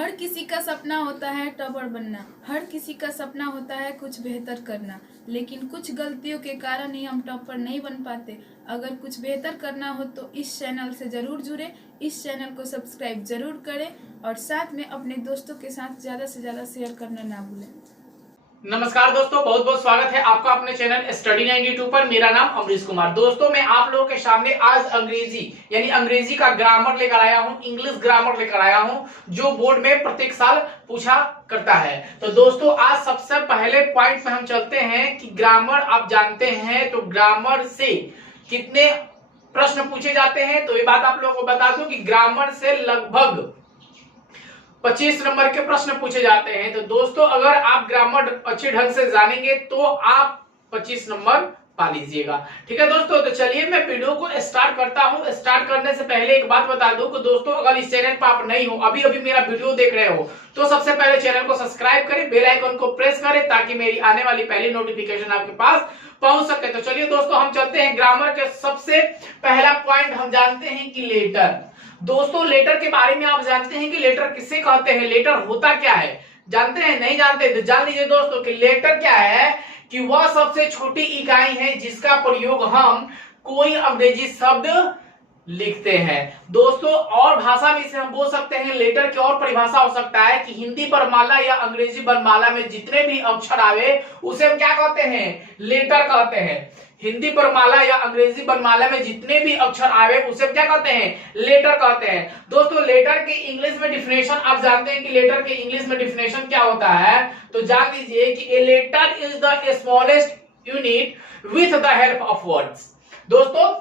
हर किसी का सपना होता है टॉपर बनना, हर किसी का सपना होता है कुछ बेहतर करना, लेकिन कुछ गलतियों के कारण ही हम टॉपर नहीं बन पाते। अगर कुछ बेहतर करना हो तो इस चैनल से ज़रूर जुड़े, इस चैनल को सब्सक्राइब ज़रूर करें और साथ में अपने दोस्तों के साथ ज़्यादा से ज़्यादा शेयर करना ना भूलें। नमस्कार दोस्तों, बहुत बहुत स्वागत है आपका अपने चैनल स्टडी 92 पर। मेरा नाम अमरीश कुमार। दोस्तों, मैं आप लोगों के सामने आज अंग्रेजी यानी अंग्रेजी का ग्रामर लेकर आया हूं, इंग्लिश ग्रामर लेकर आया हूं, जो बोर्ड में प्रत्येक साल पूछा करता है। तो दोस्तों, आज सबसे पहले पॉइंट पे हम चलते हैं कि ग्रामर आप जानते हैं तो ग्रामर से कितने प्रश्न पूछे जाते हैं। तो ये बात आप लोगों को बता दूं कि ग्रामर से लगभग 25 नंबर के प्रश्न पूछे जाते हैं। तो दोस्तों, अगर आप ग्रामर अच्छे ढंग से जानेंगे तो आप 25 नंबर पा लीजिएगा। ठीक है दोस्तों, तो चलिए मैं वीडियो को स्टार्ट करता हूं। स्टार्ट करने से पहले एक बात बता दूं कि दोस्तों, अगर इस चैनल पर आप नहीं हो, अभी अभी मेरा वीडियो देख रहे हो, तो सबसे पहले चैनल को सब्सक्राइब करें, बेल आइकन को प्रेस करें ताकि मेरी आने वाली पहली नोटिफिकेशन आपके पास पहुंच सके। तो चलिए दोस्तों, हम चलते हैं ग्रामर के सबसे पहला पॉइंट। हम जानते हैं कि लेटर। दोस्तों, लेटर के बारे में आप जानते हैं कि लेटर किसे कहते हैं, लेटर होता क्या है? जानते हैं? नहीं जानते तो जान लीजिए दोस्तों कि लेटर क्या है कि वह सबसे छोटी इकाई है जिसका प्रयोग हम कोई अंग्रेजी शब्द लिखते हैं। दोस्तों, और भाषा में इसे हम बोल सकते हैं, लेटर की और परिभाषा हो सकता है कि हिंदी वर्णमाला या अंग्रेजी वर्णमाला में जितने भी अक्षर आवे उसे हम क्या कहते हैं? लेटर कहते हैं। हिंदी वर्णमाला या अंग्रेजी वर्णमाला में जितने भी अक्षर आवे उसे क्या कहते हैं? लेटर कहते हैं। दोस्तों, लेटर के इंग्लिश में डिफिनेशन आप जानते हैं कि लेटर के इंग्लिश में डिफिनेशन क्या होता है? तो जान लीजिए कि a letter is the smallest unit with the help of words. दोस्तों,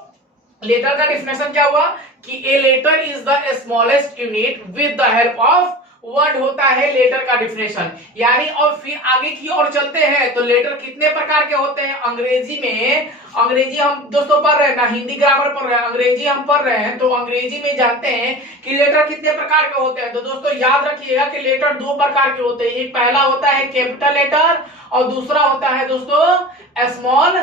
लेटर का डिफिनेशन क्या हुआ कि a letter is the smallest unit with the help of word होता है लेटर का डिफिनेशन। यानी और फिर आगे की ओर चलते हैं तो लेटर कितने प्रकार के होते हैं? अंग्रेजी में, अंग्रेजी हम दोस्तों पढ़ रहे हैं ना, हिंदी ग्रामर पढ़ रहे हैं, अंग्रेजी हम पढ़ रहे हैं, तो अंग्रेजी में जानते हैं कि लेटर कितने प्रकार के होते हैं। तो दोस्तों याद रखिएगा कि लेटर दो प्रकार के होते हैं। एक पहला होता है कैपिटल लेटर और दूसरा होता है दोस्तों स्मॉल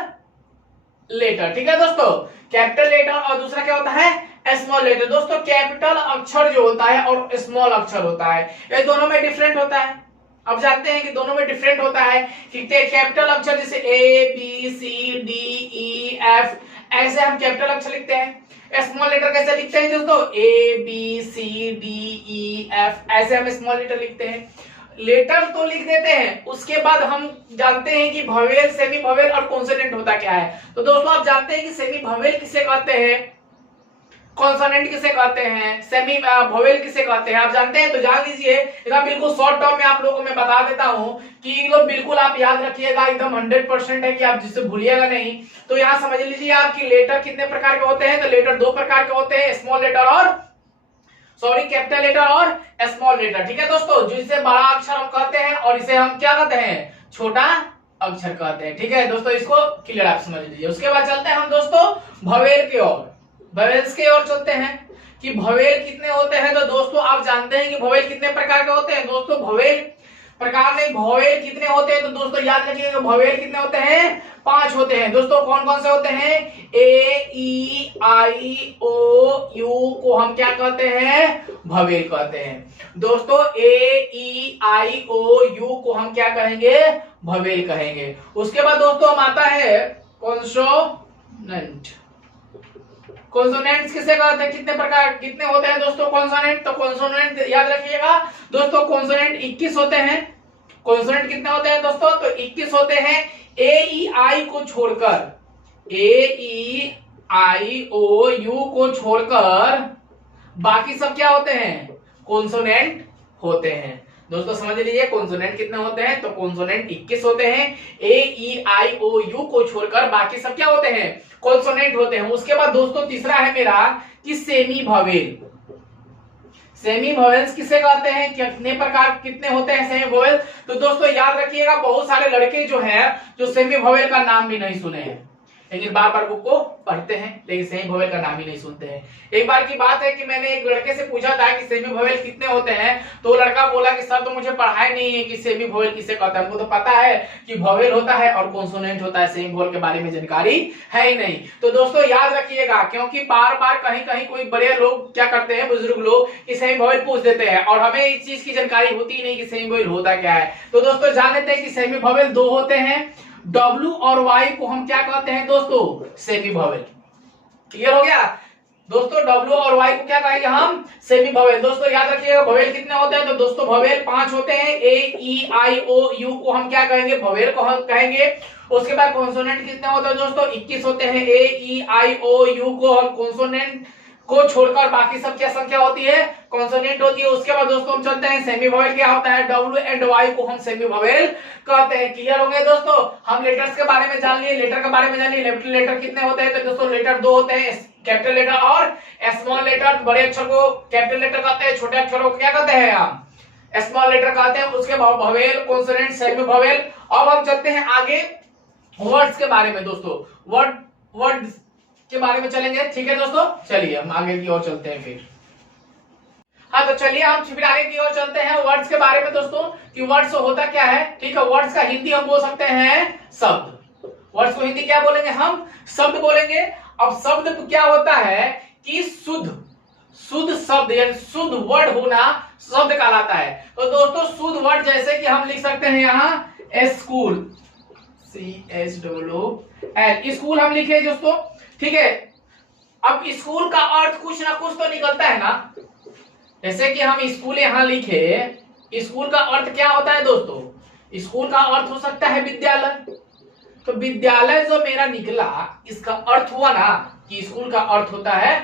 लेटर। ठीक है दोस्तों, कैपिटल लेटर और दूसरा क्या होता है? Small letter. दोस्तों, कैपिटल अक्षर जो होता है और स्मॉल अक्षर होता है, ये दोनों में डिफरेंट होता है। अब जानते हैं कि दोनों में डिफरेंट होता है कि कैपिटल अक्षर जैसे A B C D E F, ऐसे हम कैपिटल अक्षर लिखते हैं। स्मॉल लेटर कैसे लिखते हैं दोस्तों? A B C D E F, ऐसे हम स्मॉल लेटर लिखते हैं। लेटर तो लिख देते हैं, उसके बाद हम जानते हैं कि भवेल, सेमी भवेल और कॉन्सोनेंट होता क्या है। तो दोस्तों, आप जानते हैं कि सेमी भवेल किसे कहते हैं, कॉन्सोनेंट किसे कहते हैं, सेमी भवेल किसे कहते हैं, आप जानते हैं? तो जान लीजिए। एकदम बिल्कुल शॉर्ट टर्म में आप लोगों को मैं बता देता हूं कि लोग बिल्कुल आप याद रखिएगा, एकदम 100% है कि आप जिससे भूलिएगा नहीं। तो यहाँ समझ लीजिए आपकी लेटर कितने प्रकार के होते हैं। तो लेटर दो प्रकार के होते हैं, स्मॉल लेटर और कैपिटल लेटर और स्मॉल लेटर। ठीक है दोस्तों, जिसे बड़ा अक्षर हम कहते हैं और इसे हम क्या कहते हैं? छोटा अक्षर कहते हैं। ठीक है दोस्तों, इसको क्लियर आप समझ लीजिए। उसके बाद चलते हैं हम दोस्तों भवेल की ओर, भवेल्स की ओर चलते हैं कि भवेल कितने होते हैं। तो दोस्तों, आप जानते हैं कि भवेल कितने प्रकार के होते हैं। दोस्तों, भवेल प्रकार में भवेल कितने होते हैं? तो दोस्तों याद रखिएगा, भवेल कितने होते हैं? 5 होते हैं। दोस्तों, कौन कौन से होते हैं? ए ई आई ओ यू को हम क्या कहते हैं? भवेल कहते हैं। दोस्तों, ए ई आई ओ यू को हम क्या कहेंगे? भवेल कहेंगे। उसके बाद दोस्तों हम आता है कॉन्सोनेंट। कॉन्सोनेंट्स किसे कहते हैं? कितने प्रकार, कितने होते हैं दोस्तों कॉन्सोनेंट? तो कॉन्सोनेंट याद रखिएगा दोस्तों, कॉन्सोनेंट 21 होते हैं। कॉन्सोनेंट कितने होते हैं दोस्तों? तो 21 होते हैं। ए ई आई को छोड़कर, ए ई आई ओ यू को छोड़कर बाकी सब क्या होते हैं? कॉन्सोनेंट होते हैं। दोस्तों समझ लीजिए कॉन्सोनेंट कितने होते हैं। तो कॉन्सोनेंट 21 होते हैं। ए ई आई ओ यू को छोड़कर बाकी सब क्या होते हैं? कॉन्सोनेंट होते हैं। उसके बाद दोस्तों तीसरा है मेरा कि सेमी भवेल। सेमी भवेल्स किसे कहते हैं? कितने प्रकार, कितने होते हैं सेमी भवेल? तो दोस्तों याद रखिएगा, बहुत सारे लड़के जो है जो सेमी भवेल का नाम भी नहीं सुने हैं। लेकिन बार बार बुक को पढ़ते हैं लेकिन सेमी वोवेल का नाम ही नहीं सुनते हैं। एक बार की बात है कि मैंने एक लड़के से पूछा था कि सेमी वोवेल कितने होते हैं, तो लड़का बोला कि सर तो मुझे पढ़ाया नहीं है कि सेमी वोवेल किसे कहते हैं, हमको तो पता है कि वोवेल होता है और कॉन्सोनेंट होता है, सेमी वोवेल के बारे में जानकारी है ही नहीं। तो दोस्तों याद रखिएगा, क्योंकि बार बार कहीं कहीं कोई बड़े लोग क्या करते हैं, बुजुर्ग लोग, कि सेमी वोवेल पूछ देते हैं और हमें इस चीज की जानकारी होती ही नहीं कि सेमी वोवेल होता क्या है। तो दोस्तों जान लेते हैं कि सेमी वोवेल दो होते हैं, W और Y को हम क्या कहते हैं दोस्तों, सेमी वोवेल। क्लियर हो गया दोस्तों, W और Y को क्या कहेंगे हम, सेमी वोवेल। दोस्तों याद रखिएगा वोवेल कितने होते हैं, तो दोस्तों वोवेल 5 होते हैं, A E I O U को हम क्या कहेंगे, वोवेल को हम कहेंगे। उसके बाद कॉन्सोनेंट कितने होते हैं दोस्तों, 21 होते हैं, A E I O U को हम कॉन्सोनेंट को छोड़कर बाकी सब क्या संख्या होती है, कॉन्सोनेंट होती है। उसके बाद दोस्तों हम चलते हैं सेमी वोवेल क्या होता है, W एंड Y को हम सेमी वोवेल कहते हैं। क्लियर हो गया दोस्तों, हम लेटर्स के बारे में जान लिए, लेटर के बारे में जान लिए। कैपिटल लेटर कितने होते हैं, तो दोस्तों लेटर 2 होते हैं, कैपिटल लेटर और स्मॉल लेटर। बड़े अक्षर को कैपिटल लेटर कहते हैं, छोटे अक्षरों को क्या कहते हैं हम, स्मॉल लेटर कहते हैं। उसके बाद वोवेल, कॉन्सोनेंट, सेमी वोवेल। अब हम चलते हैं आगे वर्ड्स के बारे में दोस्तों, वर्ड के बारे में चलेंगे। ठीक है दोस्तों, चलिए हम आगे की ओर चलते हैं फिर। हाँ तो चलिए हम फिर आगे की ओर चलते हैं वर्ड्स के बारे में दोस्तों, कि वर्ड्स होता क्या है। ठीक है, वर्ड्स का हिंदी हम बोल सकते हैं शब्द। वर्ड्स को हिंदी क्या बोलेंगे हम, शब्द बोलेंगे। अब शब्द क्या होता है कि शुद्ध शब्द यानी शुद्ध वर्ड होना शब्द कहलाता है। तो दोस्तों शुद्ध वर्ड जैसे कि हम लिख सकते हैं यहाँ स्कूल, SCHOOL, स्कूल हम लिखे दोस्तों। ठीक है, अब स्कूल का अर्थ कुछ ना कुछ तो निकलता है ना। जैसे कि हम स्कूल यहां लिखे, स्कूल का अर्थ क्या होता है दोस्तों, स्कूल का अर्थ हो सकता है विद्यालय। तो विद्यालय जो मेरा निकला, इसका अर्थ हुआ ना कि स्कूल का अर्थ होता है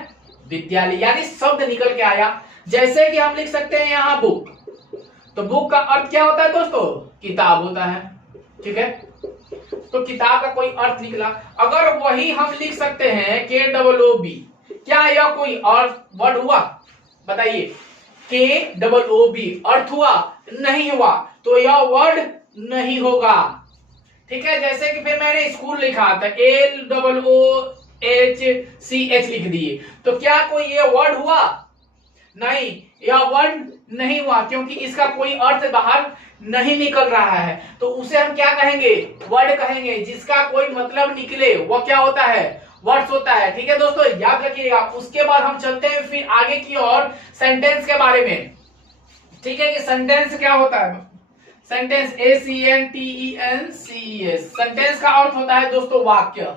विद्यालय, यानी शब्द निकल के आया। जैसे कि हम लिख सकते हैं यहाँ बुक, तो बुक का अर्थ क्या होता है दोस्तों, किताब होता है। ठीक है, तो किताब का कोई अर्थ निकला। अगर वही हम लिख सकते हैं KOOB, क्या यह कोई अर्थ वर्ड हुआ, बताइए। KOOB अर्थ हुआ, नहीं हुआ, तो यह वर्ड नहीं होगा। ठीक है, जैसे कि फिर मैंने स्कूल लिखा था, LOOHCH लिख दिए, तो क्या कोई ये वर्ड हुआ, नहीं, यह वर्ड नहीं हुआ, क्योंकि इसका कोई अर्थ बाहर नहीं निकल रहा है। तो उसे हम क्या कहेंगे, वर्ड कहेंगे। जिसका कोई मतलब निकले वो क्या होता है, वर्ड्स होता है। ठीक है दोस्तों, याद रखिएगा। उसके बाद हम चलते हैं फिर आगे की ओर सेंटेंस के बारे में। ठीक है, कि सेंटेंस क्या होता है, सेंटेंस SENTENCES। सेंटेंस का अर्थ होता है दोस्तों वाक्य।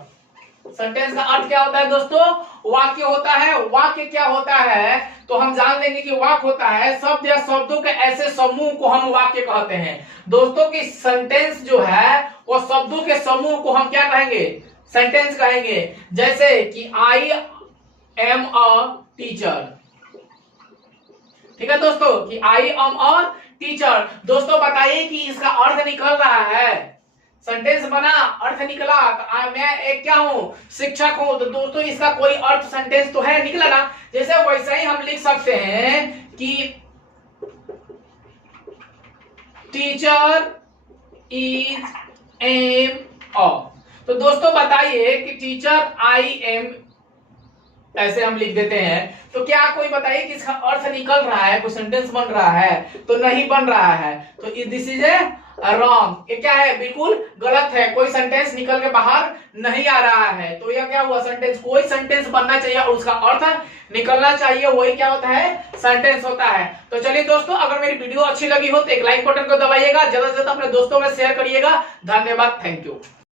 सेंटेंस का अर्थ क्या होता है दोस्तों, वाक्य होता है। वाक्य क्या होता है, तो हम जान लेंगे कि वाक्य होता है शब्द या शब्दों के ऐसे समूह को हम वाक्य कहते हैं दोस्तों। की सेंटेंस जो है वो शब्दों के समूह को हम क्या कहेंगे, सेंटेंस कहेंगे। जैसे कि I am a teacher। ठीक है दोस्तों, कि I am a teacher। दोस्तों बताइए कि इसका अर्थ निकल रहा है, सेंटेंस बना, अर्थ निकला, मैं एक क्या हूं, शिक्षक हूं। तो दोस्तों इसका कोई अर्थ सेंटेंस तो है, निकला ना। जैसे वैसे ही हम लिख सकते हैं कि टीचर इज एम अ। तो दोस्तों बताइए कि टीचर I am, ऐसे हम लिख देते हैं। तो क्या कोई बताइए कि इसका अर्थ निकल रहा है, कोई सेंटेंस बन रहा है, तो नहीं बन रहा है। तो दिस इज ए रॉन्ग, ये क्या है, बिल्कुल गलत है। कोई सेंटेंस निकल के बाहर नहीं आ रहा है। तो यह क्या हुआ, सेंटेंस। कोई सेंटेंस बनना चाहिए और उसका अर्थ निकलना चाहिए, वही क्या होता है, सेंटेंस होता है। तो चलिए दोस्तों, अगर मेरी वीडियो अच्छी लगी हो तो एक लाइक बटन को दबाइएगा, ज्यादा से ज्यादा अपने दोस्तों में शेयर करिएगा। धन्यवाद, थैंक यू।